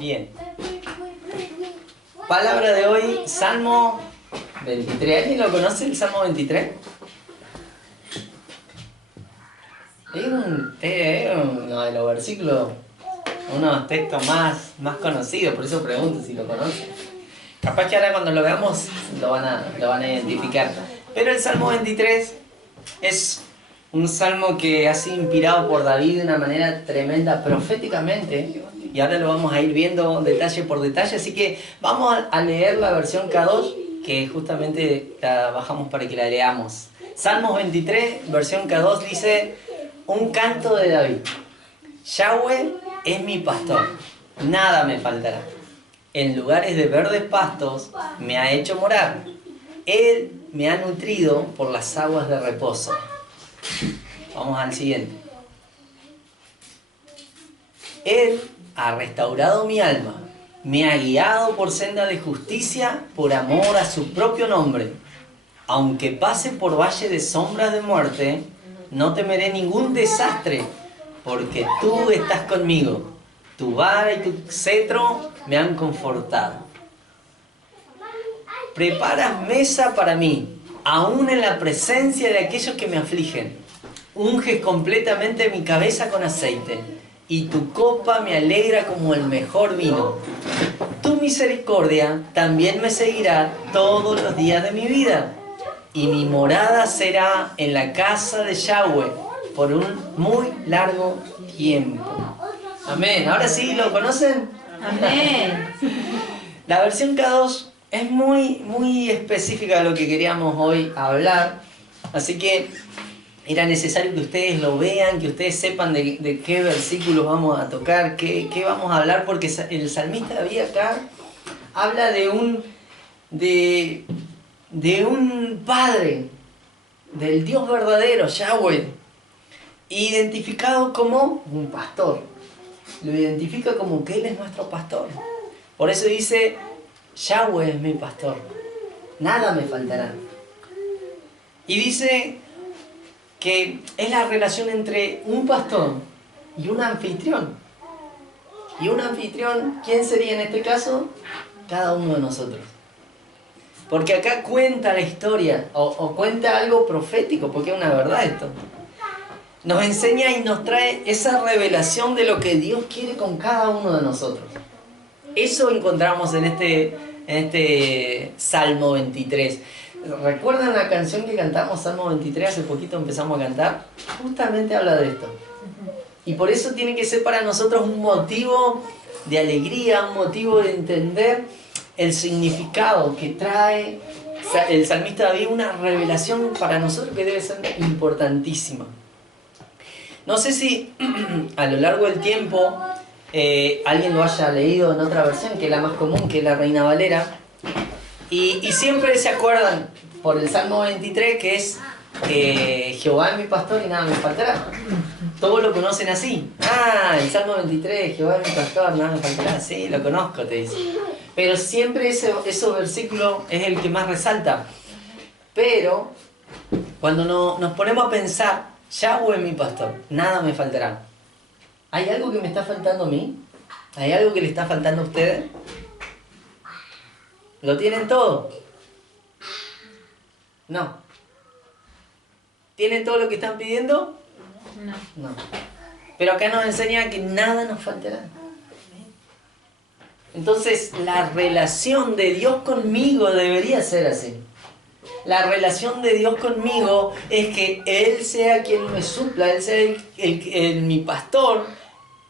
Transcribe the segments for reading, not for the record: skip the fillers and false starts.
Bien. Palabra de hoy, Salmo 23. ¿Alguien lo conoce, el Salmo 23? Es uno de los versículos, uno de los textos más conocidos, por eso pregunto si lo conocen. Capaz que ahora cuando lo veamos lo van a identificar. Pero el Salmo 23 es un salmo que ha sido inspirado por David de una manera tremenda proféticamente. Y ahora lo vamos a ir viendo detalle por detalle. Así que vamos a leer la versión K2, que justamente la bajamos para que la leamos. Salmos 23, versión K2, dice: un canto de David. Yahweh es mi pastor, nada me faltará. En lugares de verdes pastos me ha hecho morar. Él me ha nutrido por las aguas de reposo. Vamos al siguiente. Él ha restaurado mi alma. Me ha guiado por senda de justicia por amor a su propio nombre. Aunque pase por valle de sombras de muerte, no temeré ningún desastre, porque tú estás conmigo. Tu vara y tu cetro me han confortado. Preparas mesa para mí, aún en la presencia de aquellos que me afligen. Unges completamente mi cabeza con aceite, y tu copa me alegra como el mejor vino. Tu misericordia también me seguirá todos los días de mi vida, y mi morada será en la casa de Yahweh por un muy largo tiempo. Amén. ¿Ahora sí lo conocen? Amén. La versión K2 es muy específica de lo que queríamos hoy hablar. Así que era necesario que ustedes lo vean, que ustedes sepan de qué versículos vamos a tocar, qué vamos a hablar, porque el salmista David acá habla de un padre, del Dios verdadero, Yahweh, identificado como un pastor. Lo identifica como que Él es nuestro pastor. Por eso dice: Yahweh es mi pastor, nada me faltará. Y dice que es la relación entre un pastor y un anfitrión. Y un anfitrión, ¿quién sería en este caso? Cada uno de nosotros. Porque acá cuenta la historia, o cuenta algo profético, porque es una verdad esto. Nos enseña y nos trae esa revelación de lo que Dios quiere con cada uno de nosotros. Eso encontramos en este Salmo 23. ¿Recuerdan la canción que cantamos, Salmo 23? Hace poquito empezamos a cantar. Justamente habla de esto. Y por eso tiene que ser para nosotros un motivo de alegría, un motivo de entender el significado que trae el salmista David, una revelación para nosotros que debe ser importantísima. No sé si a lo largo del tiempo alguien lo haya leído en otra versión, que es la más común, que es la Reina Valera, y siempre se acuerdan por el Salmo 23, que es Jehová es mi pastor y nada me faltará. Todos lo conocen así. El Salmo 23, Jehová es mi pastor, nada me faltará. Sí, lo conozco, te dice. Pero siempre ese versículo es el que más resalta. Pero cuando nos ponemos a pensar, Yahweh es mi pastor, nada me faltará. ¿Hay algo que me está faltando a mí? ¿Hay algo que le está faltando a ustedes? ¿Lo tienen todo? No. ¿Tienen todo lo que están pidiendo? No. Pero acá nos enseña que nada nos faltará. Entonces, la relación de Dios conmigo debería ser así. La relación de Dios conmigo es que Él sea quien me supla, Él sea mi pastor,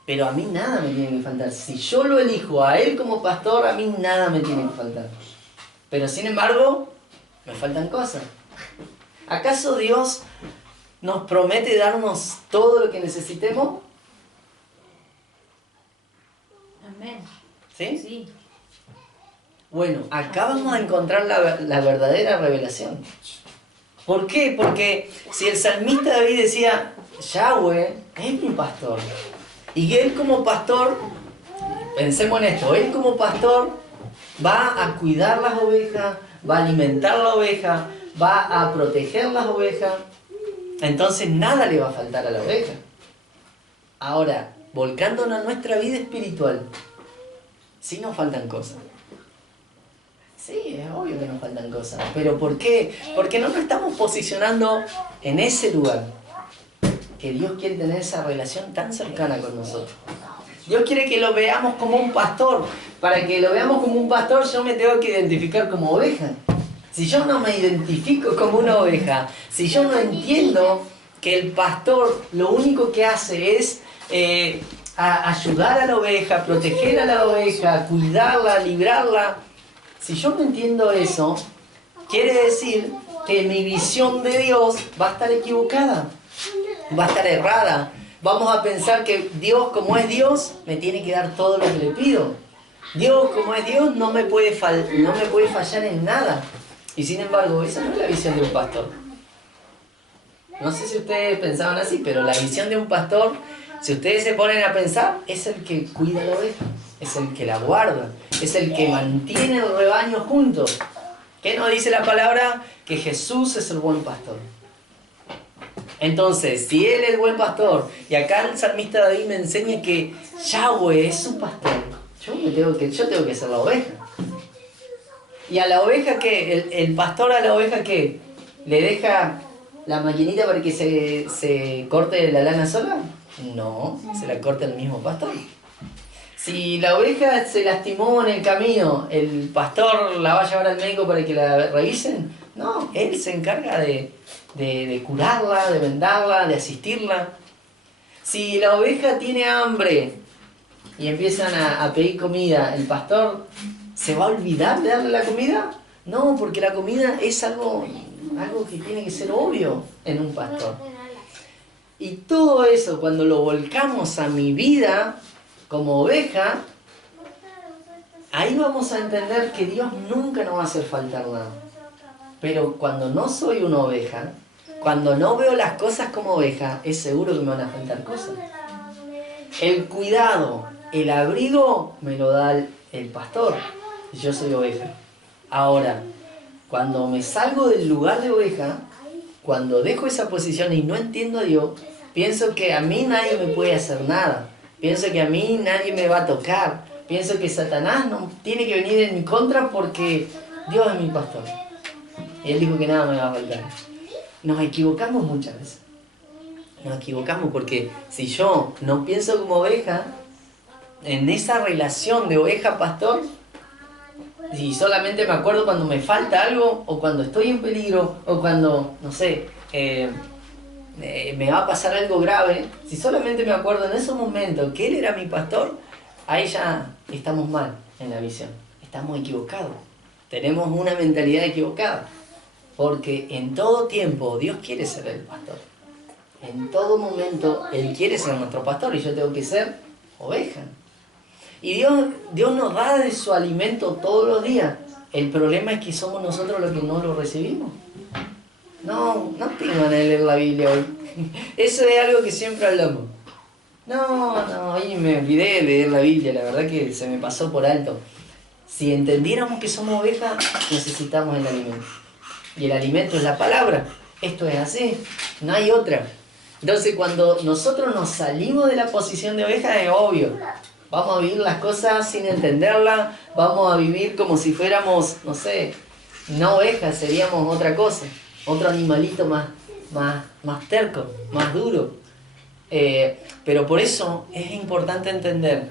pero a mí nada me tiene que faltar. Si yo lo elijo a Él como pastor, a mí nada me tiene que faltar. Pero sin embargo, me faltan cosas. ¿Acaso Dios nos promete darnos todo lo que necesitemos? Amén. ¿Sí? Sí. Bueno, acá vamos a encontrar la verdadera revelación. ¿Por qué? Porque si el salmista David decía, Yahweh es mi pastor, y Él como pastor, pensemos en esto, Él como pastor va a cuidar las ovejas, va a alimentar la oveja, va a proteger las ovejas, entonces nada le va a faltar a la oveja. Ahora, volcándonos a nuestra vida espiritual, Sí nos faltan cosas. Sí, es obvio que nos faltan cosas. ¿Pero por qué? Porque no nos estamos posicionando en ese lugar que Dios quiere tener esa relación tan cercana con nosotros. Dios quiere que lo veamos como un pastor. Para que lo veamos como un pastor, yo me tengo que identificar como oveja. Si yo no me identifico como una oveja, si yo no entiendo que el pastor lo único que hace es ayudar a la oveja, proteger a la oveja, cuidarla, librarla. Si yo no entiendo eso, quiere decir que mi visión de Dios va a estar equivocada, va a estar errada. Vamos a pensar que Dios, como es Dios, me tiene que dar todo lo que le pido. Dios, como es Dios, no me puede fallar en nada. Y sin embargo, esa no es la visión de un pastor. No sé si ustedes pensaban así, pero la visión de un pastor, si ustedes se ponen a pensar, es el que cuida la oveja, es el que la guarda, es el que mantiene el rebaño juntos. ¿Qué nos dice la palabra? Que Jesús es el buen pastor. Entonces, si Él es el buen pastor, y acá el salmista David me enseña que Yahweh es su pastor, yo tengo que ser la oveja. ¿Y a la oveja qué? ¿El pastor a la oveja qué? ¿Le deja la maquinita para que se corte la lana sola? No, se la corta el mismo pastor. Si la oveja se lastimó en el camino, ¿el pastor la va a llevar al médico para que la revisen? No, él se encarga de curarla, de vendarla, de asistirla. Si la oveja tiene hambre y empiezan a pedir comida, ¿el pastor se va a olvidar de darle la comida? No, porque la comida es algo que tiene que ser obvio en un pastor. Y todo eso, cuando lo volcamos a mi vida como oveja, ahí vamos a entender que Dios nunca nos va a hacer faltar nada. Pero cuando no soy una oveja, cuando no veo las cosas como oveja, es seguro que me van a faltar cosas. El cuidado, el abrigo, me lo da el pastor. Y yo soy oveja. Ahora, cuando me salgo del lugar de oveja, cuando dejo esa posición y no entiendo a Dios, pienso que a mí nadie me puede hacer nada. Pienso que a mí nadie me va a tocar. Pienso que Satanás no tiene que venir en mi contra porque Dios es mi pastor. Y Él dijo que nada me va a faltar. Nos equivocamos muchas veces. Nos equivocamos porque si yo no pienso como oveja, en esa relación de oveja-pastor, si solamente me acuerdo cuando me falta algo, o cuando estoy en peligro, o cuando, no sé, me va a pasar algo grave, si solamente me acuerdo en esos momentos que Él era mi pastor, ahí ya estamos mal en la visión. Estamos equivocados. Tenemos una mentalidad equivocada. Porque en todo tiempo Dios quiere ser el pastor. En todo momento Él quiere ser nuestro pastor y yo tengo que ser oveja. Y Dios nos da de su alimento todos los días. El problema es que somos nosotros los que no lo recibimos. No tengan a leer la Biblia hoy. Eso es algo que siempre hablamos. No, hoy me olvidé de leer la Biblia, la verdad que se me pasó por alto. Si entendiéramos que somos ovejas, necesitamos el alimento. Y el alimento es la palabra. Esto es así, no hay otra. Entonces cuando nosotros nos salimos de la posición de oveja, es obvio. Vamos a vivir las cosas sin entenderlas, vamos a vivir como si fuéramos, no sé, no ovejas, seríamos otra cosa. Otro animalito más terco, más duro. Pero por eso es importante entender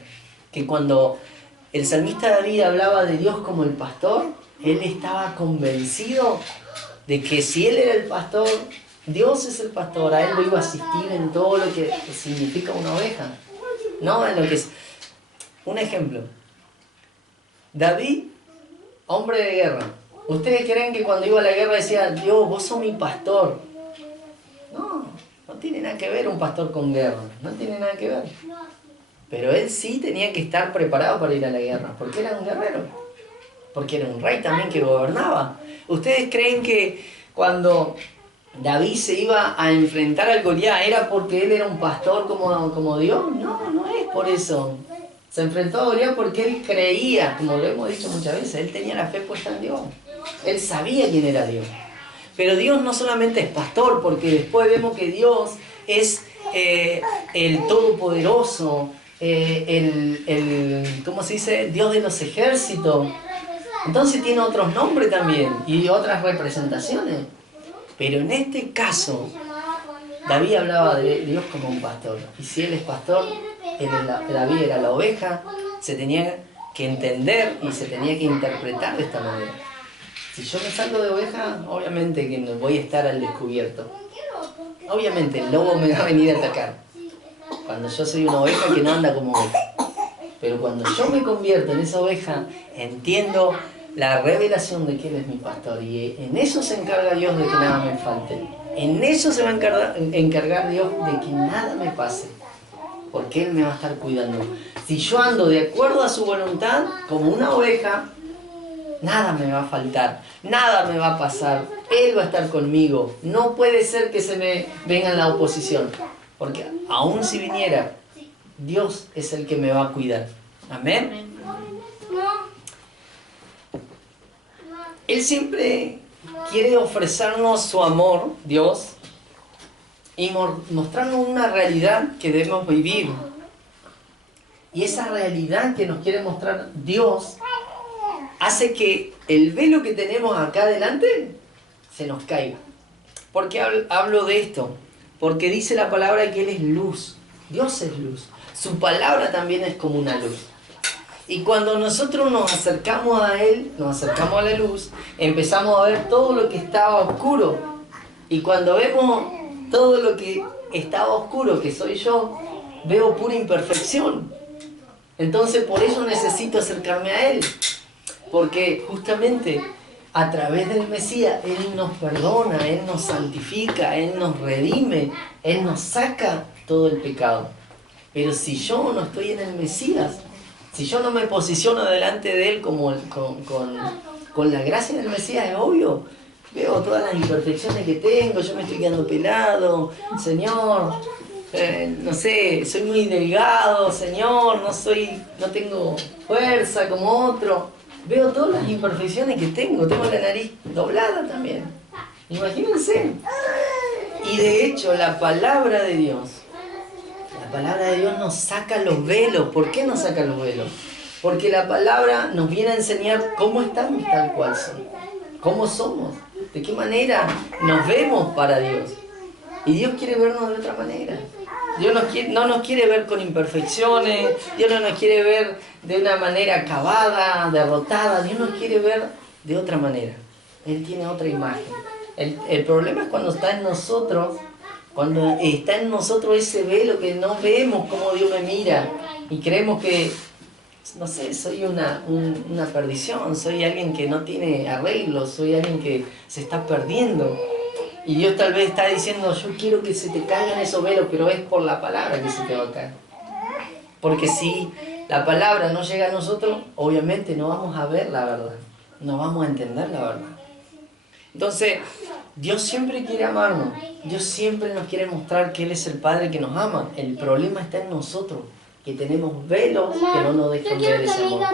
que cuando el salmista David hablaba de Dios como el pastor, él estaba convencido de que si él era el pastor, Dios es el pastor, a él lo iba a asistir en todo lo que significa una oveja. No en lo que es. Un ejemplo. David, hombre de guerra. ¿Ustedes creen que cuando iba a la guerra decía, Dios, vos sos mi pastor? No tiene nada que ver un pastor con guerra. No tiene nada que ver. Pero él sí tenía que estar preparado para ir a la guerra, porque era un guerrero. Porque era un rey también que gobernaba. ¿Ustedes creen que cuando David se iba a enfrentar al Goliat era porque él era un pastor como Dios? No es por eso. Se enfrentó a Goliat porque él creía, como lo hemos dicho muchas veces, él tenía la fe puesta en Dios. Él sabía quién era Dios. Pero Dios no solamente es pastor, porque después vemos que Dios es el Todopoderoso, ¿cómo se dice? Dios de los ejércitos. Entonces tiene otros nombres también y otras representaciones. Pero en este caso, David hablaba de Dios como un pastor. Y si Él es pastor, David era la oveja, se tenía que entender y se tenía que interpretar de esta manera. Si yo me salgo de oveja, obviamente que no voy a estar al descubierto. Obviamente el lobo me va a venir a atacar. Cuando yo soy una oveja que no anda como oveja. Pero cuando yo me convierto en esa oveja, entiendo la revelación de que Él es mi pastor. Y en eso se encarga Dios de que nada me falte. En eso se va a encargar Dios de que nada me pase. Porque Él me va a estar cuidando. Si yo ando de acuerdo a su voluntad, como una oveja, nada me va a faltar. Nada me va a pasar. Él va a estar conmigo. No puede ser que se me venga en la oposición. Porque aún si viniera, Dios es el que me va a cuidar. Amén. Él siempre quiere ofrecernos su amor, Dios, y mostrarnos una realidad que debemos vivir. Y esa realidad que nos quiere mostrar Dios hace que el velo que tenemos acá adelante se nos caiga. ¿Por qué hablo de esto? Porque dice la palabra que Él es luz. Dios es luz. Su palabra también es como una luz. Y cuando nosotros nos acercamos a Él, nos acercamos a la luz, empezamos a ver todo lo que estaba oscuro. Y cuando vemos todo lo que estaba oscuro, que soy yo, veo pura imperfección. Entonces por eso necesito acercarme a Él. Porque justamente a través del Mesías, Él nos perdona, Él nos santifica, Él nos redime, Él nos saca todo el pecado. Pero si yo no estoy en el Mesías, si yo no me posiciono delante de Él como con la gracia del Mesías, es obvio, veo todas las imperfecciones que tengo, yo me estoy quedando pelado, Señor, no sé, soy muy delgado, Señor, no tengo fuerza como otro. Veo todas las imperfecciones que tengo la nariz doblada también. Imagínense. Y de hecho, la palabra de Dios nos saca los velos. ¿Por qué nos saca los velos? Porque la palabra nos viene a enseñar cómo estamos tal cual somos. Cómo somos. De qué manera nos vemos para Dios. Y Dios quiere vernos de otra manera. Dios no nos quiere ver con imperfecciones. Dios no nos quiere ver de una manera acabada, derrotada. Dios nos quiere ver de otra manera. Él tiene otra imagen. El problema es cuando está en nosotros ese velo que no vemos cómo Dios me mira y creemos que, no sé, soy una perdición, soy alguien que no tiene arreglo, soy alguien que se está perdiendo. Y Dios tal vez está diciendo, yo quiero que se te caigan esos velos, pero es por la palabra que se te va a caer. Porque si la palabra no llega a nosotros, obviamente no vamos a ver la verdad, no vamos a entender la verdad. Entonces, Dios siempre quiere amarnos, Dios siempre nos quiere mostrar que Él es el Padre que nos ama. El problema está en nosotros, que tenemos velos que no nos dejan ver ese amor.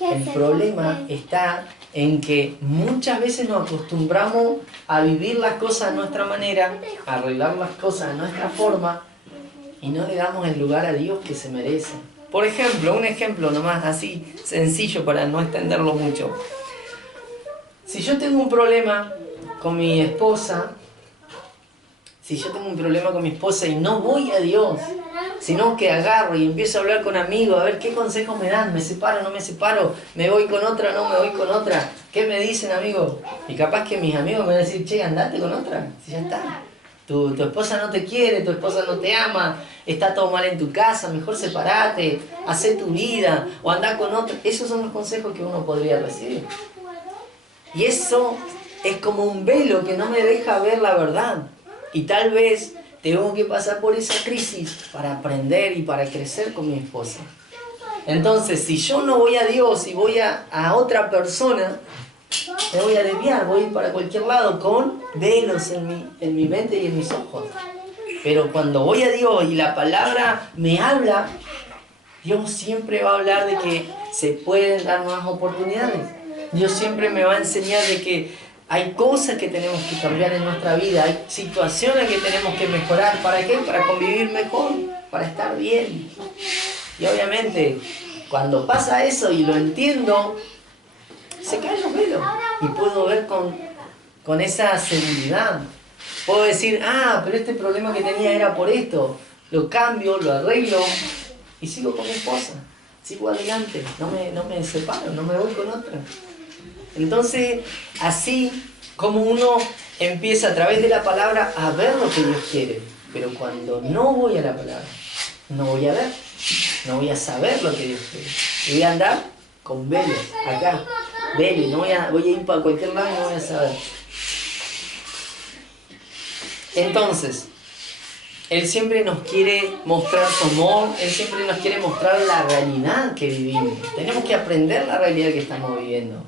El problema está en que muchas veces nos acostumbramos a vivir las cosas a nuestra manera, a arreglar las cosas a nuestra forma, y no le damos el lugar a Dios que se merece. Por ejemplo, un ejemplo nomás así sencillo para no extenderlo mucho. Si yo tengo un problema con mi esposa, y no voy a Dios, sino que agarro y empiezo a hablar con amigos, a ver qué consejos me dan, me separo, no me separo, me voy con otra, no me voy con otra, ¿qué me dicen, amigos? Y capaz que mis amigos me van a decir, che, andate con otra, si ya está. Tu esposa no te quiere, tu esposa no te ama, está todo mal en tu casa, mejor separate, hacé tu vida, o andá con otra. Esos son los consejos que uno podría recibir. Y eso es como un velo que no me deja ver la verdad. Y tal vez tengo que pasar por esa crisis para aprender y para crecer con mi esposa. Entonces, si yo no voy a Dios y voy a otra persona, me voy a desviar, voy a ir para cualquier lado con velos en mi mente y en mis ojos. Pero cuando voy a Dios y la palabra me habla, Dios siempre va a hablar de que se pueden dar más oportunidades. Dios siempre me va a enseñar de que hay cosas que tenemos que cambiar en nuestra vida, hay situaciones que tenemos que mejorar. ¿Para qué? Para convivir mejor, para estar bien. Y obviamente, cuando pasa eso y lo entiendo, se caen los velos y puedo ver con esa seguridad. Puedo decir, pero este problema que tenía era por esto. Lo cambio, lo arreglo y sigo con mi esposa. Sigo adelante, no me separo, no me voy con otra. Entonces, así como uno empieza a través de la palabra a ver lo que Dios quiere, pero cuando no voy a la palabra, no voy a ver, no voy a saber lo que Dios quiere. Y voy a andar con velos, acá, velos, voy a ir para cualquier lado y no voy a saber. Entonces, Él siempre nos quiere mostrar su amor, Él siempre nos quiere mostrar la realidad que vivimos. Tenemos que aprender la realidad que estamos viviendo.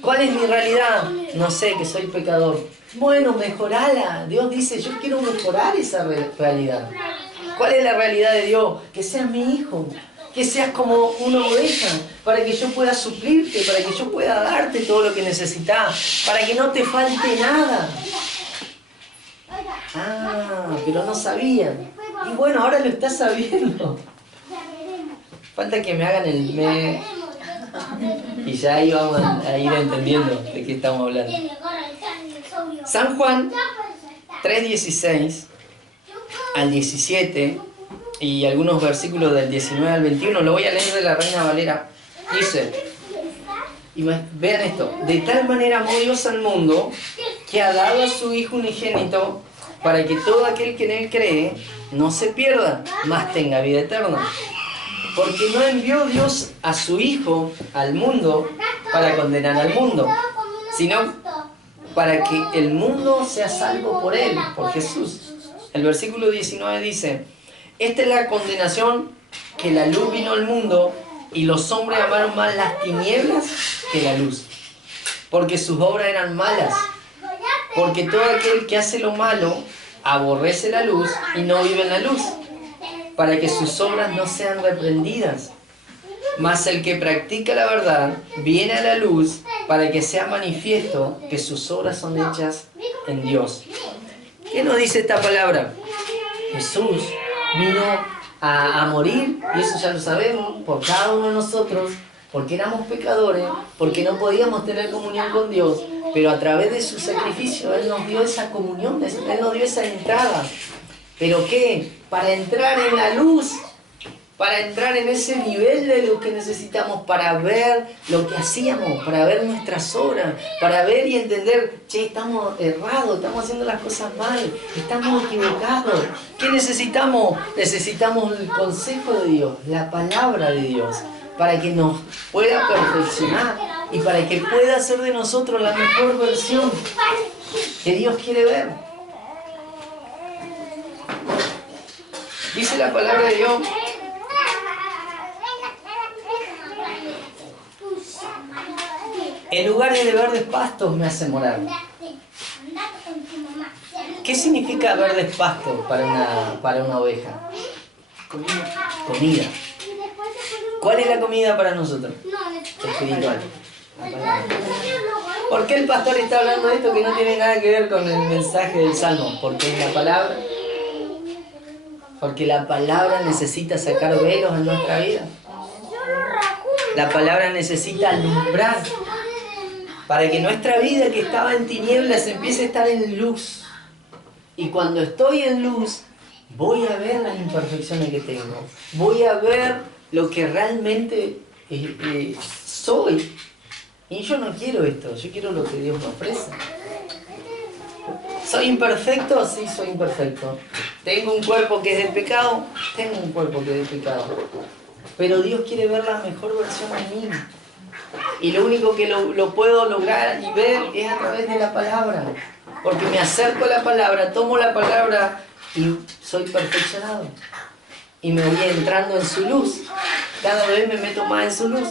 ¿Cuál es mi realidad? No sé, que soy pecador. Bueno, mejorala. Dios dice, yo quiero mejorar esa realidad. ¿Cuál es la realidad de Dios? Que seas mi hijo, que seas como una oveja, para que yo pueda suplirte, para que yo pueda darte todo lo que necesitas, para que no te falte nada. Pero no sabía. Y bueno, ahora lo estás sabiendo. Falta que me hagan el... Y ya ahí vamos a ir entendiendo de qué estamos hablando. San Juan 3:16 al 17 y algunos versículos del 19 al 21, lo voy a leer de la Reina Valera. Dice, y vean esto: de tal manera amó Dios al mundo que ha dado a su Hijo unigénito para que todo aquel que en Él cree no se pierda, mas tenga vida eterna. Porque no envió Dios a su Hijo al mundo para condenar al mundo, sino para que el mundo sea salvo por Él, por Jesús. El versículo 19 dice, esta es la condenación, que la luz vino al mundo y los hombres amaron más las tinieblas que la luz, porque sus obras eran malas. Porque todo aquel que hace lo malo aborrece la luz y no vive en la luz, para que sus obras no sean reprendidas. Mas el que practica la verdad viene a la luz, para que sea manifiesto que sus obras son hechas en Dios. ¿Qué nos dice esta palabra? Jesús vino a morir, y eso ya lo sabemos, por cada uno de nosotros, porque éramos pecadores, porque no podíamos tener comunión con Dios, pero a través de su sacrificio Él nos dio esa comunión, Él nos dio esa entrada. ¿Pero qué? Para entrar en la luz, para entrar en ese nivel de luz que necesitamos para ver lo que hacíamos, para ver nuestras obras, para ver y entender, estamos errados, estamos haciendo las cosas mal, estamos equivocados. ¿Qué necesitamos? Necesitamos el consejo de Dios, la palabra de Dios, para que nos pueda perfeccionar y para que pueda hacer de nosotros la mejor versión que Dios quiere ver. Dice la palabra de Dios, en lugares de verdes pastos me hace morar. ¿Qué significa verdes pastos para una oveja? Comida. ¿Cuál es la comida para nosotros? Espiritual. ¿Por qué el pastor está hablando de esto que no tiene nada que ver con el mensaje del Salmo? Porque es la palabra. Porque la palabra necesita sacar velos en nuestra vida. La palabra necesita alumbrar para que nuestra vida que estaba en tinieblas empiece a estar en luz. Y cuando estoy en luz, voy a ver las imperfecciones que tengo. Voy a ver lo que realmente soy. Y yo no quiero esto, yo quiero lo que Dios me ofrece. ¿Soy imperfecto? Sí, soy imperfecto. ¿Tengo un cuerpo que es de pecado? Tengo un cuerpo que es de pecado. Pero Dios quiere ver la mejor versión de mí. Y lo único que lo puedo lograr y ver es a través de la palabra. Porque me acerco a la palabra, tomo la palabra y soy perfeccionado. Y me voy entrando en su luz. Cada vez me meto más en su luz.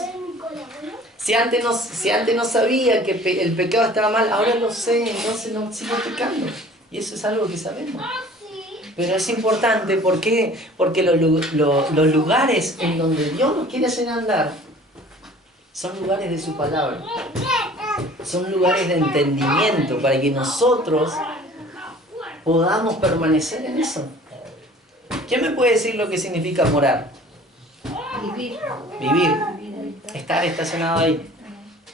Si antes no sabía que el pecado estaba mal, ahora lo sé, entonces no sigo pecando. Y eso es algo que sabemos. Pero es importante, ¿por qué? Porque los lugares en donde Dios nos quiere hacer andar son lugares de su palabra. Son lugares de entendimiento para que nosotros podamos permanecer en eso. ¿Quién me puede decir lo que significa morar? Vivir. Vivir. Vivir. Estar estacionado ahí.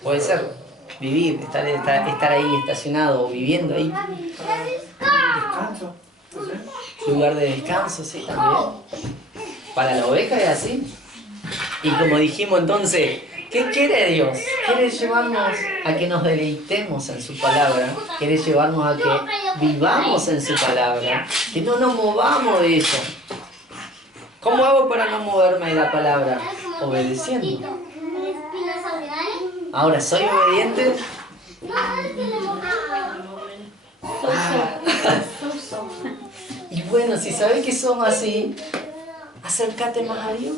Puede ser. Vivir, estar ahí estacionado o viviendo ahí. Descanso. Lugar de descanso, sí, también. Para la oveja es así. Y como dijimos entonces, ¿qué quiere Dios? Quiere llevarnos a que nos deleitemos en su palabra. Quiere llevarnos a que vivamos en su palabra. Que no nos movamos de eso. ¿Cómo hago para no moverme de la palabra? Obedeciendo. Ahora, ¿soy obediente? Y bueno, si sabes que somos así, acércate más a Dios.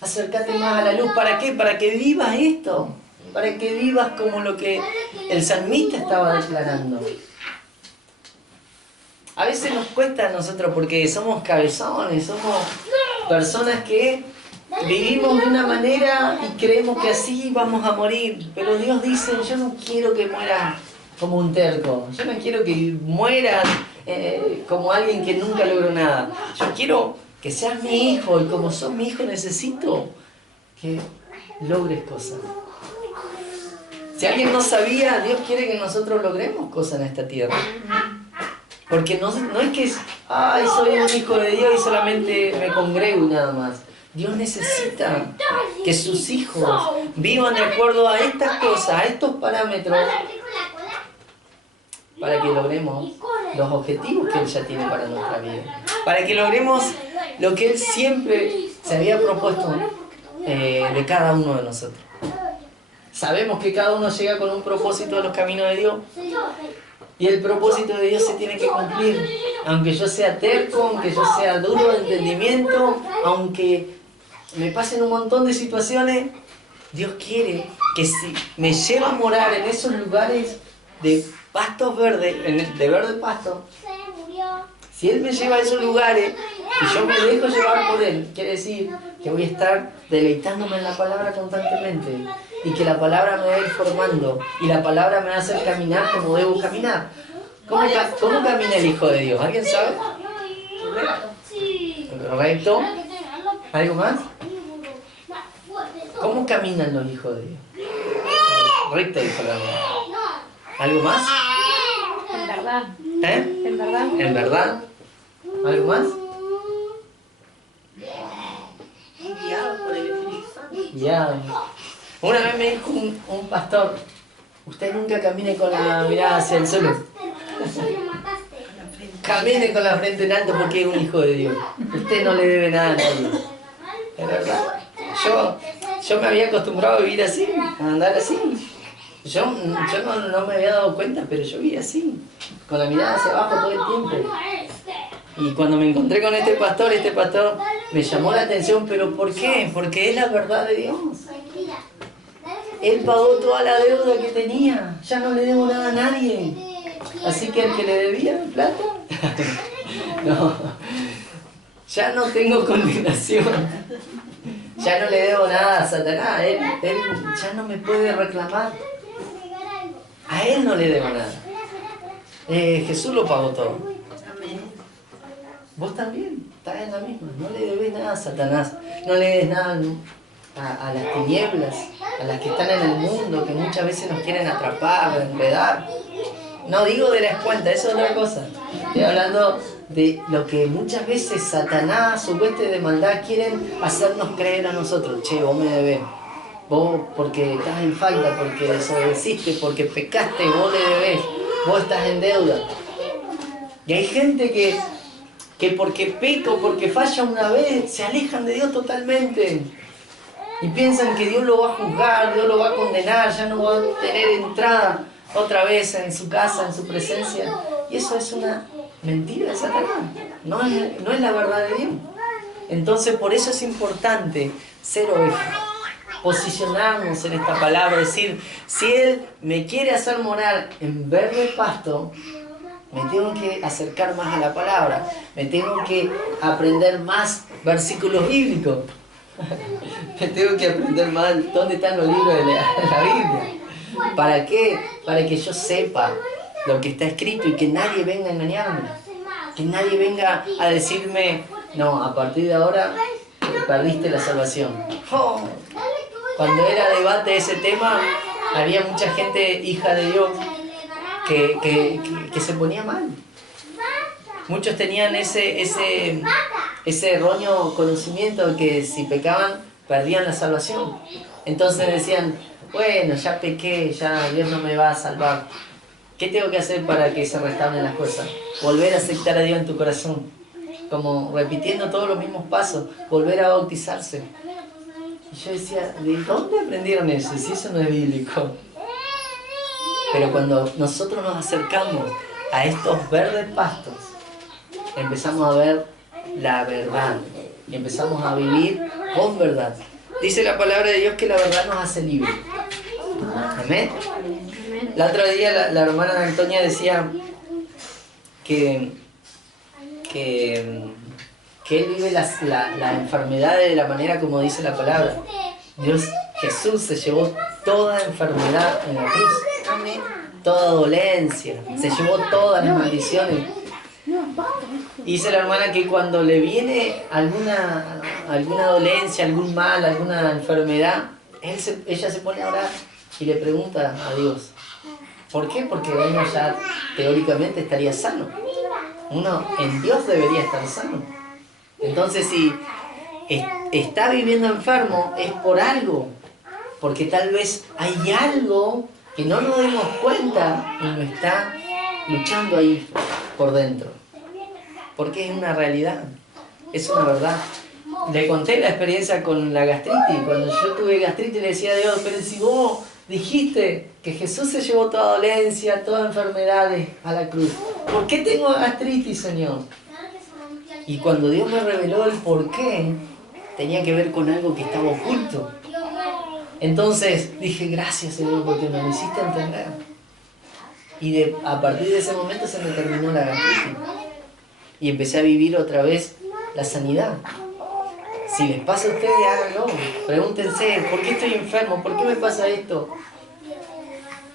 Acércate más a la luz. ¿Para qué? Para que vivas esto. Para que vivas como lo que el salmista estaba declarando. A veces nos cuesta a nosotros porque somos cabezones, somos personas que vivimos de una manera y creemos que así vamos a morir. Pero Dios dice, yo no quiero que mueras como un terco. Yo no quiero que mueras como alguien que nunca logró nada. Yo quiero que seas mi hijo y como sos mi hijo necesito que logres cosas. Si alguien no sabía, Dios quiere que nosotros logremos cosas en esta tierra. Porque no es que ay, soy un hijo de Dios y solamente me congrego y nada más. Dios necesita que sus hijos vivan de acuerdo a estas cosas, a estos parámetros, para que logremos los objetivos que Él ya tiene para nuestra vida. Para que logremos lo que Él siempre se había propuesto de cada uno de nosotros. Sabemos que cada uno llega con un propósito a los caminos de Dios. Y el propósito de Dios se tiene que cumplir. Aunque yo sea terco, aunque yo sea duro de entendimiento, aunque me pasen un montón de situaciones, Dios quiere que si me lleva a morar en esos lugares de pastos verdes, de verde pasto, si Él me lleva a esos lugares y yo me dejo llevar por Él, quiere decir que voy a estar deleitándome en la palabra constantemente y que la palabra me va a ir formando y la palabra me va a hacer caminar como debo caminar. ¿Cómo camina el Hijo de Dios? ¿Alguien sabe? ¿Recto? ¿Algo más? ¿Cómo caminan los hijos de Dios? Recto, dijo la verdad. ¿Algo más? En verdad. ¿Eh? En verdad. ¿En verdad? ¿Algo más? Guiado por el Espíritu Santo. Ya. Una vez me dijo un pastor, usted nunca camine con la mirada hacia el suelo. Camine con la frente en alto porque es un hijo de Dios. Usted no le debe nada a nadie. ¿Es verdad? Yo me había acostumbrado a vivir así, a andar así. Yo no me había dado cuenta, pero yo vivía así, con la mirada hacia abajo todo el tiempo. Y cuando me encontré con este pastor me llamó la atención, pero ¿por qué? Porque es la verdad de Dios. Él pagó toda la deuda que tenía, ya no le debo nada a nadie. Así que el que le debía plata, no, ya no tengo condenación. Ya no le debo nada a Satanás, él ya no me puede reclamar. A Él no le debo nada. Jesús lo pagó todo. Vos también, estás en la misma. No le debes nada a Satanás. No le debes nada a las tinieblas, a las que están en el mundo, que muchas veces nos quieren atrapar, enredar. No digo de las cuentas, eso es otra cosa. Estoy hablando de lo que muchas veces Satanás, su hueste de maldad, quieren hacernos creer a nosotros. Che, vos me debés. Vos porque estás en falta, porque desobedeciste, porque pecaste, vos le debés. Vos estás en deuda. Y hay gente que porque peca o porque falla una vez, se alejan de Dios totalmente. Y piensan que Dios lo va a juzgar, Dios lo va a condenar, ya no va a tener entrada otra vez en su casa, en su presencia. Y eso es una mentira de Satanás. No es la verdad de Dios. Entonces por eso es importante ser oveja. Posicionarnos en esta palabra, decir, si Él me quiere hacer morar en verde pasto, me tengo que acercar más a la palabra, me tengo que aprender más versículos bíblicos, me tengo que aprender más dónde están los libros de la Biblia. ¿Para qué? Para que yo sepa lo que está escrito y que nadie venga a engañarme, que nadie venga a decirme no, a partir de ahora perdiste la salvación. Oh, cuando era debate ese tema, había mucha gente, hija de Dios, que se ponía mal. Muchos tenían ese erróneo conocimiento de que si pecaban, perdían la salvación. Entonces decían, bueno, ya pequé, ya Dios no me va a salvar. ¿Qué tengo que hacer para que se restauren las cosas? Volver a aceptar a Dios en tu corazón. Como repitiendo todos los mismos pasos. Volver a bautizarse. Y yo decía, ¿de dónde aprendieron eso? Si eso no es bíblico. Pero cuando nosotros nos acercamos a estos verdes pastos, empezamos a ver la verdad. Y empezamos a vivir con verdad. Dice la palabra de Dios que la verdad nos hace libres. Amén. El otro día la hermana Antonia decía que él vive la enfermedad de la manera como dice la palabra. Jesús se llevó toda enfermedad en la cruz. Amén. Toda dolencia. Se llevó todas las maldiciones. Dice la hermana que cuando le viene alguna dolencia, algún mal, alguna enfermedad, ella se pone a orar y le pregunta a Dios. ¿Por qué? Porque uno ya teóricamente estaría sano. Uno en Dios debería estar sano. Entonces si está viviendo enfermo es por algo. Porque tal vez hay algo que no nos demos cuenta y no está luchando ahí por dentro. Porque es una realidad, es una verdad. Le conté la experiencia con la gastritis. Cuando yo tuve gastritis le decía a Dios, pero si vos dijiste que Jesús se llevó toda dolencia, todas enfermedades a la cruz, ¿por qué tengo gastritis, Señor? Y cuando Dios me reveló el por qué, tenía que ver con algo que estaba oculto. Entonces dije, gracias, Señor, porque me lo hiciste entender. Y a partir de ese momento se me terminó la gastritis. Y empecé a vivir otra vez la sanidad. Si les pasa a ustedes, háganlo. Pregúntense, ¿por qué estoy enfermo? ¿Por qué me pasa esto?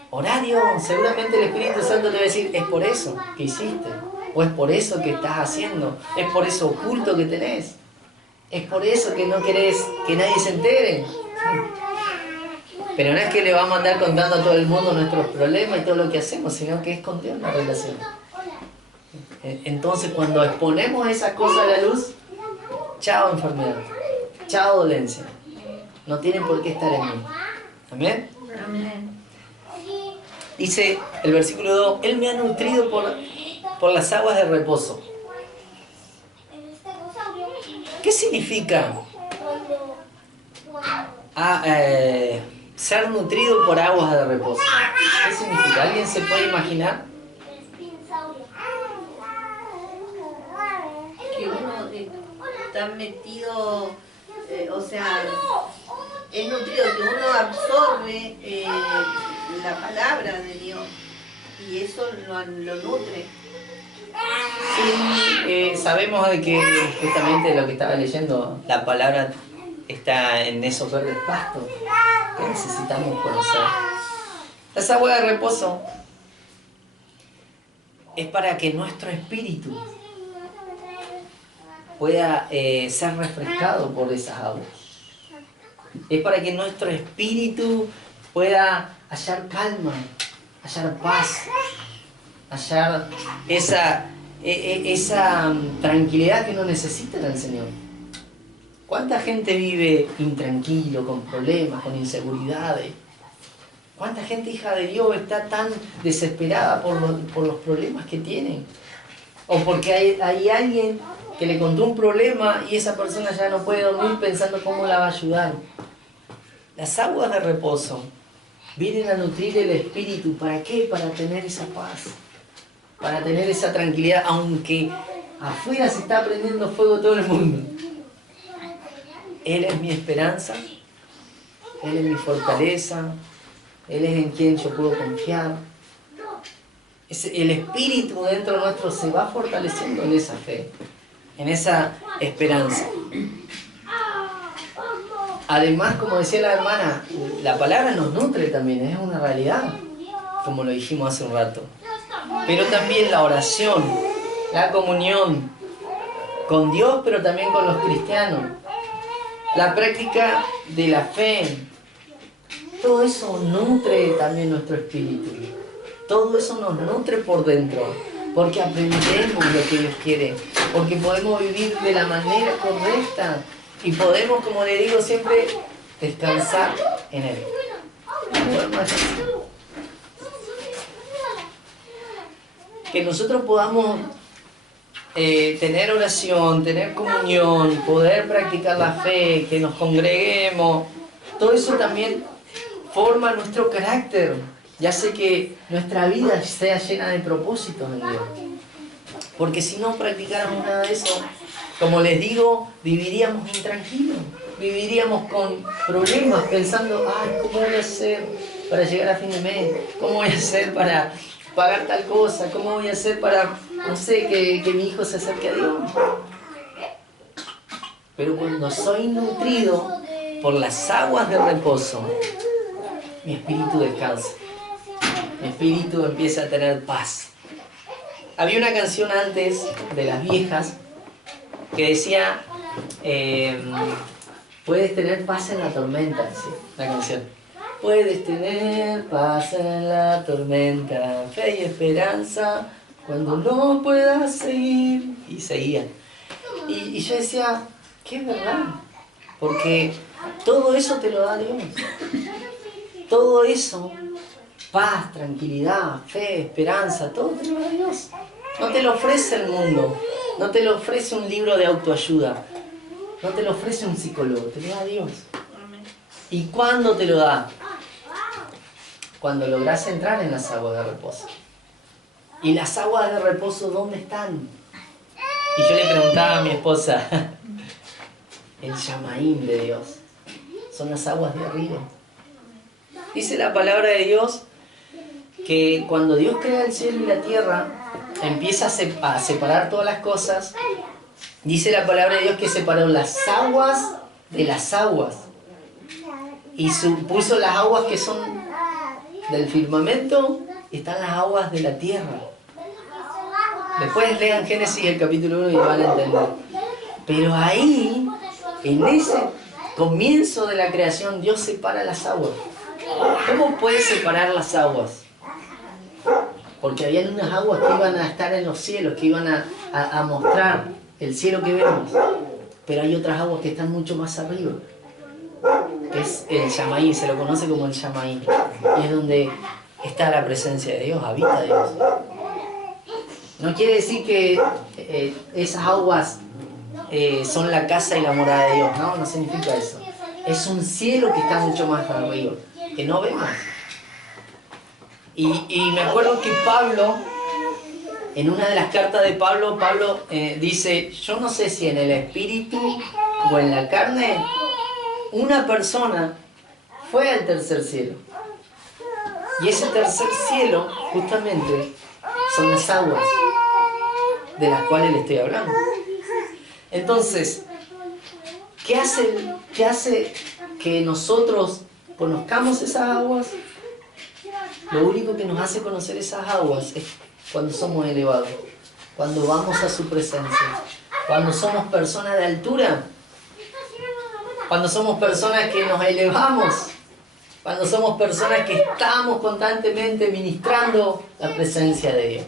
Horario, seguramente el Espíritu Santo te va a decir, es por eso que hiciste. O es por eso que estás haciendo. Es por eso oculto que tenés. Es por eso que no querés que nadie se entere. Pero no es que le vamos a andar contando a todo el mundo nuestros problemas y todo lo que hacemos, sino que es con Dios la relación. Entonces cuando exponemos esas cosas a la luz, chao enfermedad, chao dolencia. No tienen por qué estar en mí. ¿Amén? Amén. Dice el versículo 2, Él me ha nutrido por las aguas de reposo. ¿Qué significa ser nutrido por aguas de reposo? ¿Qué significa? ¿Alguien se puede imaginar? Que uno está metido, o sea, es nutrido, que uno absorbe la palabra de Dios y eso lo nutre. Sí, sabemos de que justamente lo que estaba leyendo, la palabra está en esos verdes pastos que necesitamos conocer. Las aguas de reposo es para que nuestro espíritu pueda ser refrescado por esas aguas. Es para que nuestro espíritu pueda hallar calma, hallar paz, hallar esa tranquilidad que uno necesita en el Señor. ¿Cuánta gente vive intranquilo, con problemas, con inseguridades? ¿Cuánta gente, hija de Dios, está tan desesperada por los problemas que tienen? O porque hay alguien que le contó un problema y esa persona ya no puede dormir pensando cómo la va a ayudar. Las aguas de reposo vienen a nutrir el espíritu. ¿Para qué? Para tener esa paz, para tener esa tranquilidad, aunque afuera se está prendiendo fuego todo el mundo. Él es mi esperanza, Él es mi fortaleza, Él es en quien yo puedo confiar. El espíritu dentro nuestro se va fortaleciendo en esa fe, en esa esperanza. Además, como decía la hermana, la palabra nos nutre también, es una realidad, como lo dijimos hace un rato. Pero también la oración, la comunión, con Dios, pero también con los cristianos. La práctica de la fe. Todo eso nutre también nuestro espíritu. Todo eso nos nutre por dentro. Porque aprendemos lo que Dios quiere. Porque podemos vivir de la manera correcta. Y podemos, como le digo siempre, descansar en Él. Que nosotros podamos tener oración, tener comunión, poder practicar la fe, que nos congreguemos. Todo eso también forma nuestro carácter. Ya sé que nuestra vida sea llena de propósitos en Dios. Porque si no practicáramos nada de eso, como les digo, viviríamos intranquilos. Viviríamos con problemas pensando, ay, ¿cómo voy a hacer para llegar a fin de mes? ¿Cómo voy a hacer para pagar tal cosa? ¿Cómo voy a hacer para, no sé, que mi hijo se acerque a Dios? Pero cuando soy nutrido por las aguas de reposo, mi espíritu descansa. Mi espíritu empieza a tener paz. Había una canción antes de las viejas que decía, puedes tener paz en la tormenta, ¿sí? La canción. Puedes tener paz en la tormenta, fe y esperanza cuando no puedas seguir. Y seguía. Y yo decía, que es verdad, porque todo eso te lo da Dios. Todo eso, paz, tranquilidad, fe, esperanza, todo te lo da Dios. No te lo ofrece el mundo, no te lo ofrece un libro de autoayuda, no te lo ofrece un psicólogo, te lo da Dios. ¿Y cuándo te lo da? Cuando lográs entrar en las aguas de reposo. ¿Y las aguas de reposo dónde están? Y yo le preguntaba a mi esposa, el Shamaim de Dios, son las aguas de arriba. Dice la palabra de Dios que cuando Dios crea el cielo y la tierra, empieza a separar todas las cosas. Dice la palabra de Dios que separó las aguas de las aguas. Y puso las aguas que son del firmamento y están las aguas de la tierra. Después lean Génesis el capítulo 1 y van a entender. Pero ahí, en ese comienzo de la creación, Dios separa las aguas. ¿Cómo puede separar las aguas? Porque habían unas aguas que iban a estar en los cielos, que iban a mostrar el cielo que vemos. Pero hay otras aguas que están mucho más arriba. Que es el Shamaí, se lo conoce como el Shamaí. Y es donde está la presencia de Dios, habita Dios. No quiere decir que esas aguas son la casa y la morada de Dios, no significa eso. Es un cielo que está mucho más arriba, que no vemos. Y me acuerdo que Pablo, en una de las cartas de Pablo dice, yo no sé si en el espíritu o en la carne, una persona fue al tercer cielo. Y ese tercer cielo, justamente, son las aguas de las cuales le estoy hablando. Entonces, ¿qué hace que nosotros conozcamos esas aguas? Lo único que nos hace conocer esas aguas es cuando somos elevados, cuando vamos a su presencia, cuando somos personas de altura, cuando somos personas que nos elevamos, cuando somos personas que estamos constantemente ministrando la presencia de Dios.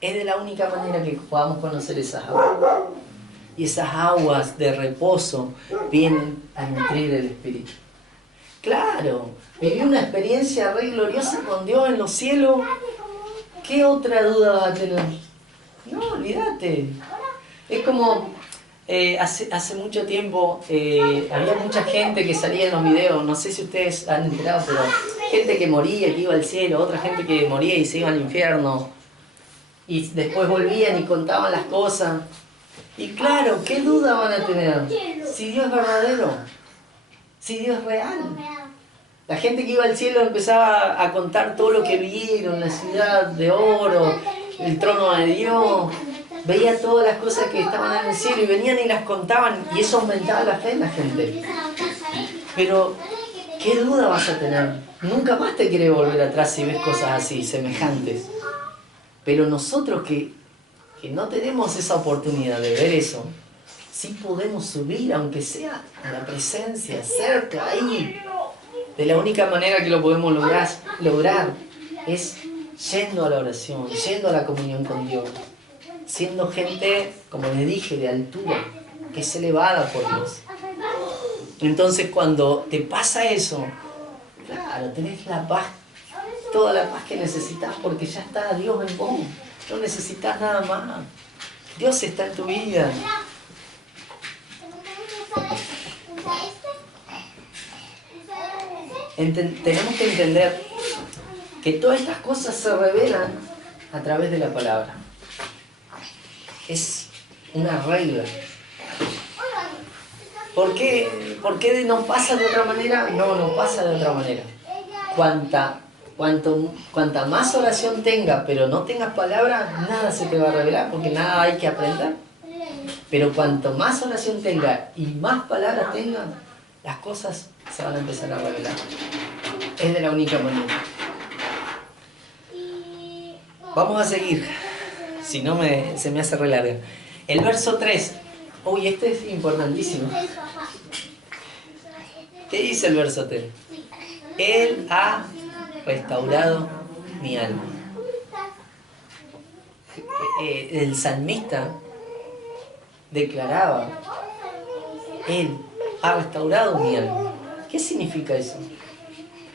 Es de la única manera que podamos conocer esas aguas. Y esas aguas de reposo vienen a nutrir el espíritu. Claro, viví una experiencia re gloriosa con Dios en los cielos. ¿Qué otra duda va a tener? No, olvídate. Es como hace mucho tiempo había mucha gente que salía en los videos, no sé si ustedes han enterado, pero gente que moría, que iba al cielo, otra gente que moría y se iba al infierno. Y después volvían y contaban las cosas. Y claro, ¿qué duda van a tener? Si Dios es verdadero, si Dios es real. La gente que iba al cielo empezaba a contar todo lo que vieron, la ciudad de oro, el trono de Dios. Veía todas las cosas que estaban en el cielo y venían y las contaban y eso aumentaba la fe en la gente. Pero, ¿qué duda vas a tener? Nunca más te querés volver atrás si ves cosas así, semejantes. Pero nosotros que que no tenemos esa oportunidad de ver eso, sí podemos subir, aunque sea a la presencia, cerca, ahí. De la única manera que lo podemos lograr es yendo a la oración, yendo a la comunión con Dios, siendo gente, como les dije, de altura, que es elevada por Dios. Entonces cuando te pasa eso, claro, tenés la paz, toda la paz que necesitas, porque ya está Dios en vos, no necesitas nada más. Dios está en tu vida. Tenemos que entender que todas estas cosas se revelan a través de la palabra. Es una regla. ¿Por qué no pasa de otra manera? No pasa de otra manera. Cuanta más oración tenga, pero no tengas palabra, nada se te va a revelar, porque nada hay que aprender. Pero cuanto más oración tenga y más palabras tenga, las cosas se van a empezar a revelar. Es de la única manera. Vamos a seguir, si no se me hace re larga. El verso 3. Uy, este es importantísimo. ¿Qué dice el verso 3? Él ha restaurado mi alma. El salmista declaraba: Él ha restaurado mi alma. ¿Qué significa eso?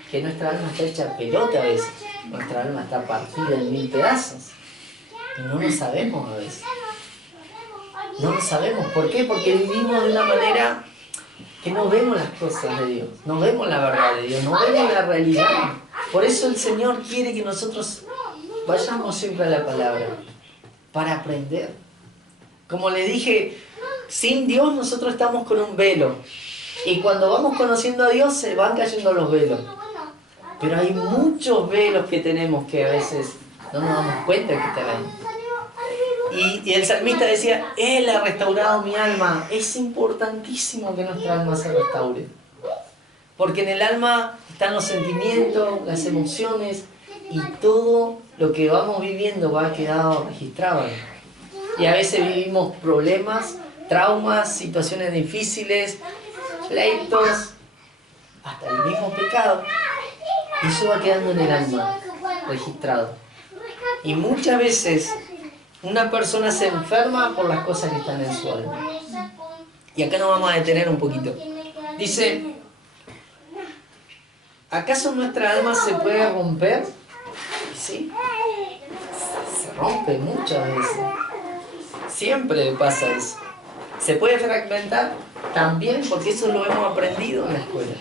Que nuestra alma está hecha pelota a veces. Nuestra alma está partida en 1000 pedazos. Y no lo sabemos a veces. No lo sabemos. ¿Por qué? Porque vivimos de una manera que no vemos las cosas de Dios. No vemos la verdad de Dios. No vemos la realidad. Por eso el Señor quiere que nosotros vayamos siempre a la palabra. Para aprender. Como le dije, sin Dios nosotros estamos con un velo. Y cuando vamos conociendo a Dios se van cayendo los velos. Pero hay muchos velos que tenemos que a veces no nos damos cuenta que están ahí. Y el salmista decía: Él ha restaurado mi alma. Es importantísimo que nuestra alma se restaure. Porque en el alma están los sentimientos, las emociones y todo lo que vamos viviendo va quedado registrado ahí. Y a veces vivimos problemas, traumas, situaciones difíciles, pleitos, hasta el mismo pecado. Y eso va quedando en el alma, registrado. Y muchas veces una persona se enferma por las cosas que están en su alma. Y acá nos vamos a detener un poquito. Dice: ¿acaso nuestra alma se puede romper? Sí, se rompe muchas veces. Siempre pasa eso. ¿Se puede fragmentar? También, porque eso lo hemos aprendido en la escuela.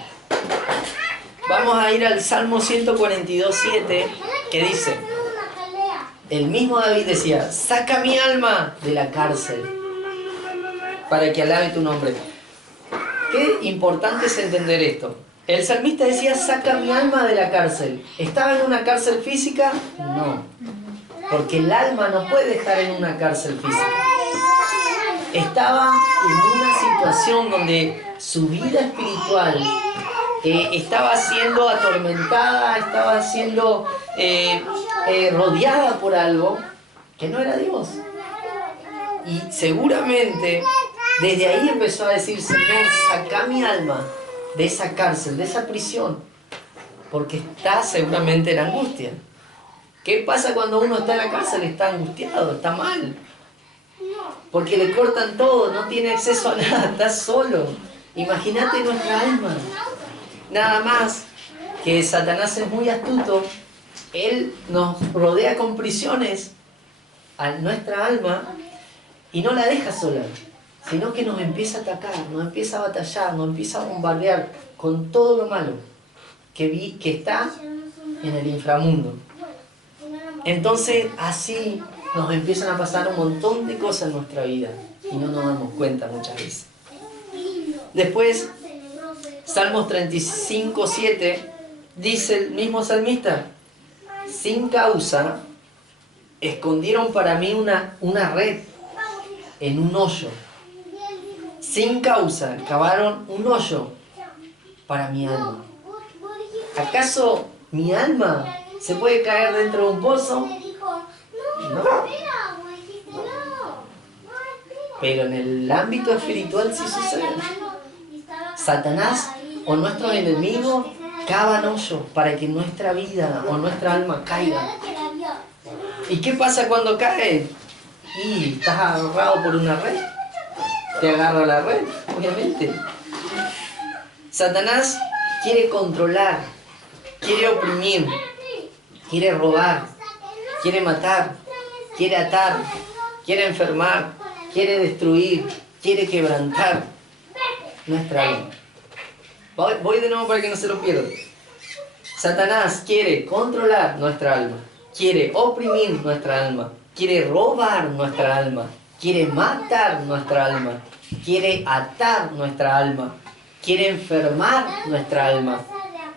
Vamos a ir al Salmo 142:7, que dice: el mismo David decía: saca mi alma de la cárcel para que alabe tu nombre. Qué importante es entender esto. El salmista decía: saca mi alma de la cárcel. ¿Estaba en una cárcel física? No. Porque el alma no puede estar en una cárcel física. Estaba en una situación donde su vida espiritual estaba siendo atormentada, estaba siendo rodeada por algo que no era Dios. Y seguramente desde ahí empezó a decir: Señor, saca mi alma de esa cárcel, de esa prisión, porque está seguramente en angustia. ¿Qué pasa cuando uno está en la cárcel? Está angustiado, está mal. Porque le cortan todo, no tiene acceso a nada, está solo. Imagínate nuestra alma. Nada más que Satanás es muy astuto. Él nos rodea con prisiones a nuestra alma y no la deja sola, sino que nos empieza a atacar, nos empieza a batallar, nos empieza a bombardear con todo lo malo que está en el inframundo. Entonces así nos empiezan a pasar un montón de cosas en nuestra vida y no nos damos cuenta muchas veces. Después, Salmos 35:7, dice el mismo salmista: sin causa escondieron para mí una red en un hoyo. Sin causa cavaron un hoyo para mi alma. ¿Acaso mi alma se puede caer dentro de un pozo? No. pero en el ámbito espiritual sí sucede. Satanás o nuestros enemigos cavan hoyos para que nuestra vida o nuestra alma caiga. ¿Y qué pasa cuando cae? Y estás agarrado por una red. Te agarra la red, obviamente. Satanás quiere controlar, quiere oprimir, quiere robar, quiere matar, quiere atar, quiere enfermar, quiere destruir, quiere quebrantar nuestra alma. Voy de nuevo para que no se lo pierdan. Satanás quiere controlar nuestra alma, quiere oprimir nuestra alma, quiere robar nuestra alma, quiere matar nuestra alma, quiere atar nuestra alma, quiere enfermar nuestra alma,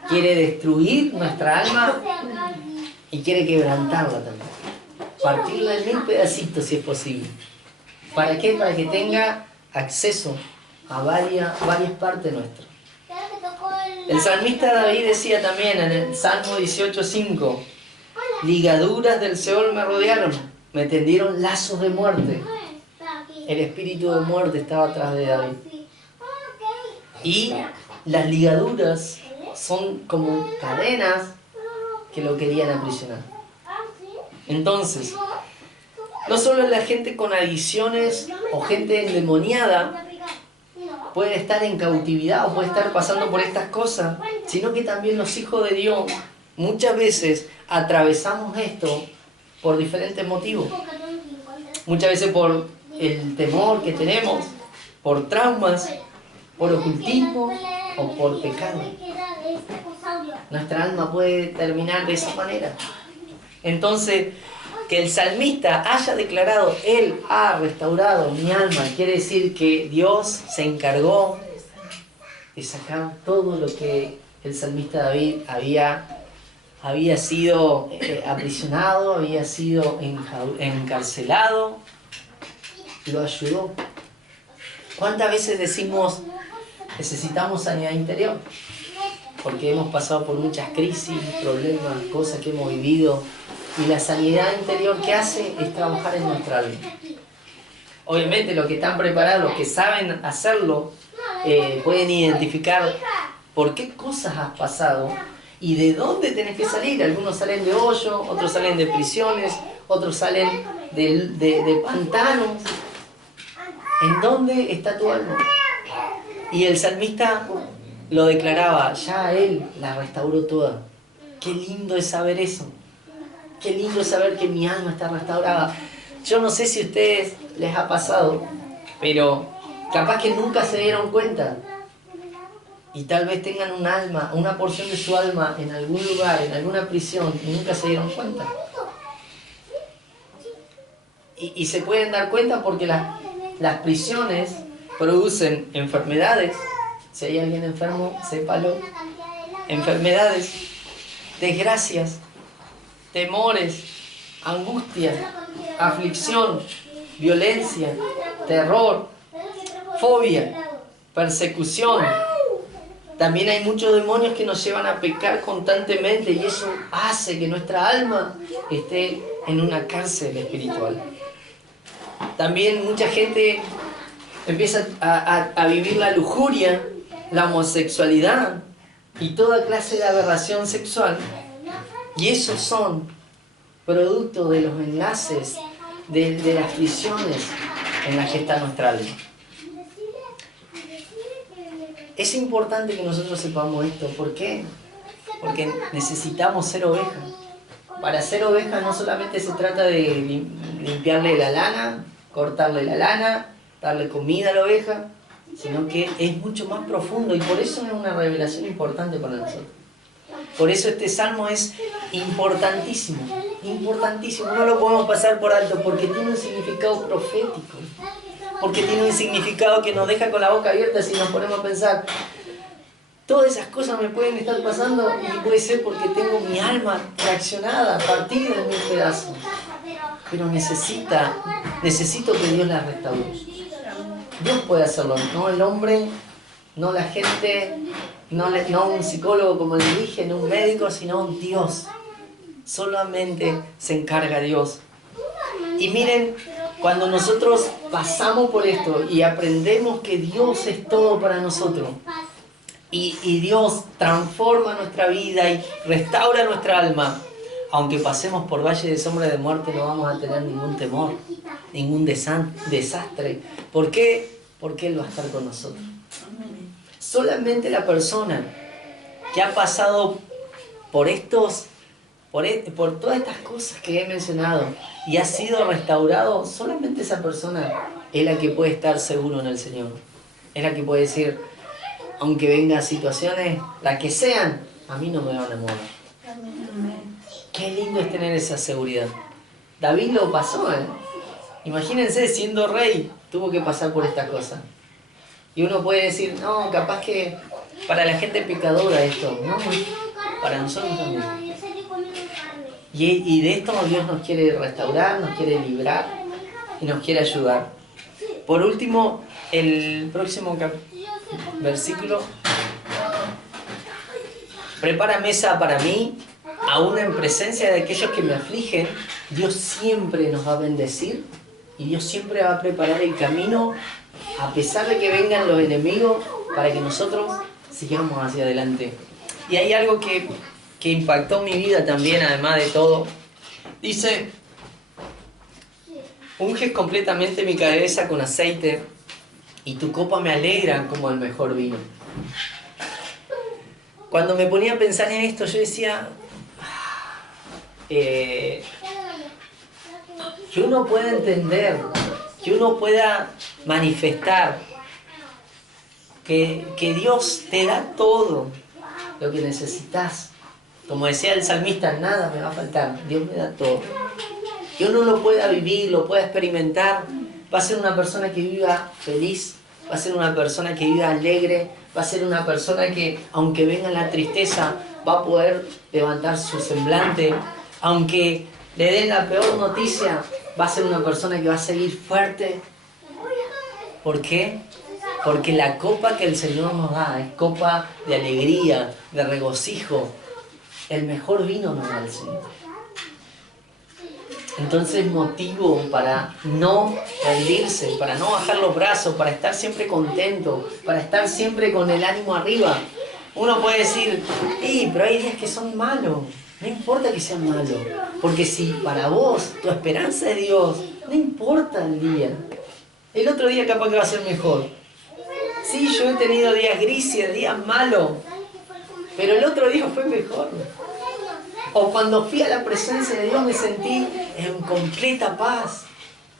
quiere destruir nuestra alma y quiere quebrantarla también. Partirla en 1000 pedacitos si es posible. ¿Para qué? Para que tenga acceso a varias partes nuestras. El salmista David decía también en el Salmo 18:5: ligaduras del Seol me rodearon, me tendieron lazos de muerte. El espíritu de muerte estaba atrás de David. Y las ligaduras son como cadenas que lo querían aprisionar. Entonces, no solo la gente con adicciones o gente endemoniada puede estar en cautividad o puede estar pasando por estas cosas, sino que también los hijos de Dios muchas veces atravesamos esto por diferentes motivos. Muchas veces por el temor que tenemos, por traumas, por ocultismo o por pecado. Nuestra alma puede terminar de esa manera. Entonces, que el salmista haya declarado: Él ha restaurado mi alma, quiere decir que Dios se encargó de sacar todo lo que el salmista David había sido aprisionado, había sido encarcelado, lo ayudó. ¿Cuántas veces decimos: necesitamos sanidad interior? Porque hemos pasado por muchas crisis, problemas, cosas que hemos vivido. Y la sanidad interior que hace es trabajar en nuestra alma. Obviamente los que están preparados, los que saben hacerlo, pueden identificar por qué cosas has pasado y de dónde tenés que salir. Algunos salen de hoyo, otros salen de prisiones, otros salen de pantanos. ¿En dónde está tu alma? Y el salmista lo declaraba: ya Él la restauró toda. Qué lindo es saber eso. Qué lindo es saber que mi alma está restaurada. Yo no sé si a ustedes les ha pasado, pero capaz que nunca se dieron cuenta. Y tal vez tengan un alma, una porción de su alma en algún lugar, en alguna prisión, y nunca se dieron cuenta. Y se pueden dar cuenta porque las prisiones producen enfermedades. Si hay alguien enfermo, sépalo. Enfermedades, desgracias, temores, angustia, aflicción, violencia, terror, fobia, persecución. También hay muchos demonios que nos llevan a pecar constantemente y eso hace que nuestra alma esté en una cárcel espiritual. También mucha gente empieza a vivir la lujuria, la homosexualidad y toda clase de aberración sexual. Y esos son producto de los enlaces, de las prisiones en las que está nuestra alma. Es importante que nosotros sepamos esto. ¿Por qué? Porque necesitamos ser ovejas. Para ser ovejas no solamente se trata de limpiarle la lana, cortarle la lana, darle comida a la oveja, sino que es mucho más profundo y por eso es una revelación importante para nosotros. Por eso este salmo es importantísimo, importantísimo. No lo podemos pasar por alto porque tiene un significado profético. Porque tiene un significado que nos deja con la boca abierta si nos ponemos a pensar: todas esas cosas me pueden estar pasando y puede ser porque tengo mi alma reaccionada, partida en 1000 pedazos. Pero necesito que Dios la restaure. Dios puede hacerlo, no el hombre, no la gente, no un psicólogo como le dije, no un médico, sino Dios. Solamente se encarga Dios. Y miren Cuando nosotros pasamos por esto y aprendemos que Dios es todo para nosotros, y Dios transforma nuestra vida y restaura nuestra alma, aunque pasemos por valle de sombra de muerte, no vamos a tener ningún temor, ningún desastre. ¿Por qué? Porque Él va a estar con nosotros. Solamente la persona que ha pasado por por todas estas cosas que he mencionado y ha sido restaurado, solamente esa persona es la que puede estar seguro en el Señor. Es la que puede decir, aunque vengan situaciones, las que sean, a mí no me van a mover. Qué lindo es tener esa seguridad. David lo pasó, ¿eh? Imagínense, siendo rey, tuvo que pasar por estas cosas. Y uno puede decir, no, capaz que para la gente pecadora esto. No, para nosotros también. Y de esto Dios nos quiere restaurar, nos quiere librar y nos quiere ayudar. Por último, el próximo versículo. Prepara mesa para mí, aún en presencia de aquellos que me afligen. Dios siempre nos va a bendecir y Dios siempre va a preparar el camino, a pesar de que vengan los enemigos, para que nosotros sigamos hacia adelante. Y hay algo que impactó mi vida también, además de todo. Dice, unges completamente mi cabeza con aceite y tu copa me alegra como el mejor vino. Cuando me ponía a pensar en esto, yo decía, que uno pueda entender, que uno pueda manifestar que Dios te da todo lo que necesitas. Como decía el salmista, nada me va a faltar, Dios me da todo. Que uno lo pueda vivir, lo pueda experimentar, va a ser una persona que viva feliz, va a ser una persona que viva alegre, va a ser una persona que, aunque venga la tristeza, va a poder levantar su semblante. Aunque le den la peor noticia, va a ser una persona que va a seguir fuerte. ¿Por qué? Porque la copa que el Señor nos da es copa de alegría, de regocijo. El mejor vino nos da el Señor. Entonces, motivo para no rendirse, para no bajar los brazos, para estar siempre contento, para estar siempre con el ánimo arriba. Uno puede decir, pero hay días que son malos. No importa que sean malos, porque si para vos tu esperanza es Dios, no importa el día. El otro día capaz que va a ser mejor. Sí, yo he tenido días grises, días malos, pero el otro día fue mejor. O cuando fui a la presencia de Dios me sentí en completa paz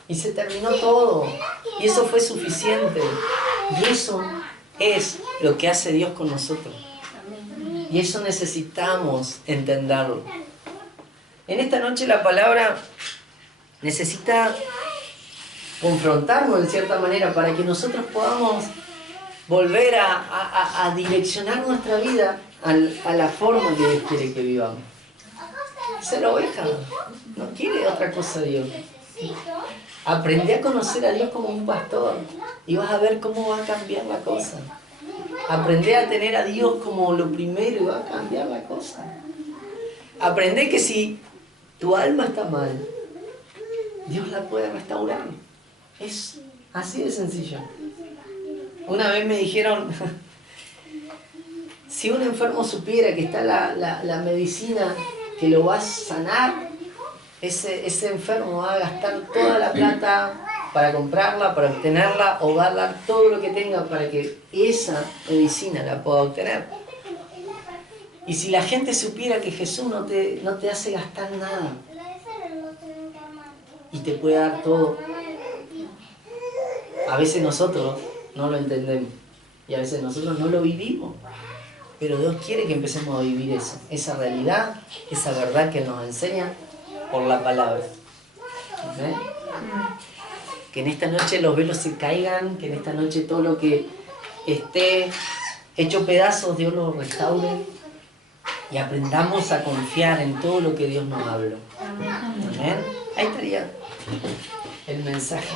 y se terminó todo. Y eso fue suficiente. Y eso es lo que hace Dios con nosotros. Y eso necesitamos entenderlo. En esta noche la palabra necesita confrontarnos de cierta manera para que nosotros podamos volver a direccionar nuestra vida a la forma que Dios quiere que vivamos. Ser oveja, no quiere otra cosa Dios. Aprende a conocer a Dios como un pastor y vas a ver cómo va a cambiar la cosa. Aprende a tener a Dios como lo primero y va a cambiar la cosa. Aprende que si tu alma está mal, Dios la puede restaurar. Es así de sencillo. Una vez me dijeron, si un enfermo supiera que está la medicina que lo va a sanar, ese enfermo va a gastar toda la plata para comprarla, para obtenerla, o va a dar todo lo que tenga para que esa medicina la pueda obtener. Y si la gente supiera que Jesús no te hace gastar nada y te puede dar todo, a veces nosotros no lo entendemos y a veces nosotros no lo vivimos. Pero Dios quiere que empecemos a vivir eso, esa realidad, esa verdad que Él nos enseña por la palabra. ¿Okay? Que en esta noche los velos se caigan, que en esta noche todo lo que esté hecho pedazos, Dios lo restaure y aprendamos a confiar en todo lo que Dios nos habló. ¿Amén? Ahí estaría el mensaje.